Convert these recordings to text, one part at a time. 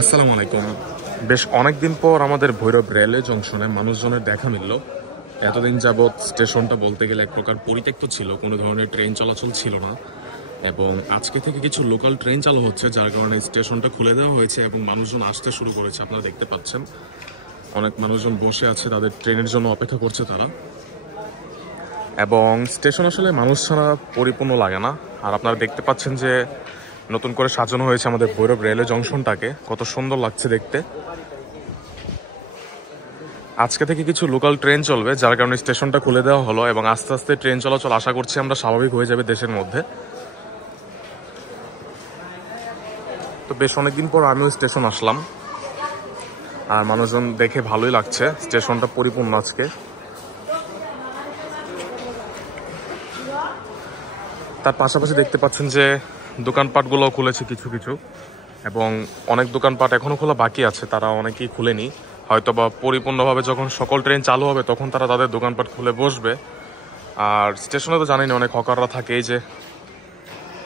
আসসালামু আলাইকুম। বেশ অনেকদিন পর আমাদের ভৈরব রেলওয়ে জংশনে মানুষজনের দেখা মিলল। এতদিন যাবৎ স্টেশনটা বলতে গেলে এক প্রকার পরিত্যক্ত ছিল, কোনো ধরনের ট্রেন চলাচল ছিল না। এবং আজকে থেকে কিছু লোকাল ট্রেন চালু হচ্ছে, যার কারণে স্টেশনটা খুলে দেওয়া হয়েছে এবং মানুষজন আসতে শুরু করেছে। আপনারা দেখতে পাচ্ছেন অনেক মানুষজন বসে আছে, তাদের ট্রেনের জন্য অপেক্ষা করছে তারা। এবং স্টেশন আসলে মানুষ ছাড়া পরিপূর্ণ লাগে না। আর আপনারা দেখতে পাচ্ছেন যে নতুন করে সাজানো হয়েছে আমাদের ভৈরব রেলওয়ে জংশনটাকে, কত সুন্দর লাগছে দেখতে। আজকে থেকে কিছু লোকাল ট্রেন চলবে, যার কারণে স্টেশনটা খুলে দেওয়া হলো এবং আস্তে আস্তে ট্রেন চলাচল আশা করছি আমরা স্বাভাবিক হয়ে যাবে দেশের মধ্যে। তো বেশ অনেকদিন পর আমিও স্টেশন আসলাম, আর মানুষজন দেখে ভালোই লাগছে। স্টেশনটা পরিপূর্ণ আজকে। তার পাশাপাশি দেখতে পাচ্ছেন যে দোকানপাটগুলো খুলেছে কিছু কিছু, এবং অনেক দোকানপাট এখনো খোলা বাকি আছে, তারা অনেকেই খুলেনি। হয়তো বা পরিপূর্ণভাবে যখন সকল ট্রেন চালু হবে তখন তারা তাদের দোকানপাট খুলে বসবে। আর স্টেশনে তো জানেন অনেক হকাররা থাকে, এই যে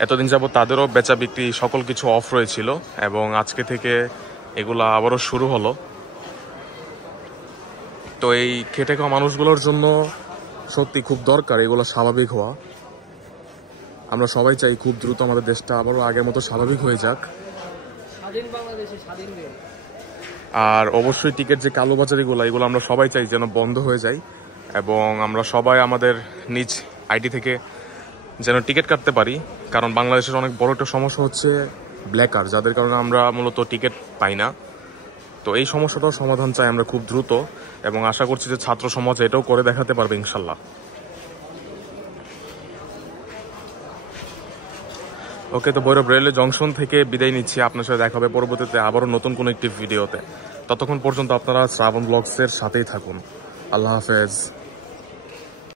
এতদিন যাবত তাদেরও বেচা বিক্রি সকল কিছু অফ রয়েছিল, এবং আজকে থেকে এগুলা আবারও শুরু হলো। তো এই খেটে খাওয়া মানুষগুলোর জন্য সত্যি খুব দরকার এগুলো স্বাভাবিক হওয়া। আমরা সবাই চাই খুব দ্রুত আমাদের দেশটা আবারও আগের মতো স্বাভাবিক হয়ে যাক। আর অবশ্যই টিকিট যে কালোবাজারিগুলো, এগুলো আমরা সবাই চাই যেন বন্ধ হয়ে যায়, এবং আমরা সবাই আমাদের নিজ আইডি থেকে যেন টিকিট কাটতে পারি। কারণ বাংলাদেশের অনেক বড় একটা সমস্যা হচ্ছে ব্ল্যাকার, যাদের কারণে আমরা মূলত টিকিট পাই না। তো এই সমস্যাটাও সমাধান চাই আমরা খুব দ্রুত, এবং আশা করছি যে ছাত্র সমাজ এটাও করে দেখাতে পারবে ইনশাল্লাহ। ওকে, তো ভৈরব রেলওয়ে জংশন থেকে বিদায় নিচ্ছি। আপনার সাথে দেখা হবে পরবর্তীতে আবারও নতুন কোনো একটি ভিডিওতে। ততক্ষণ পর্যন্ত আপনারা শ্রাবণ ব্লগসের সাথেই থাকুন। আল্লাহ হাফেজ।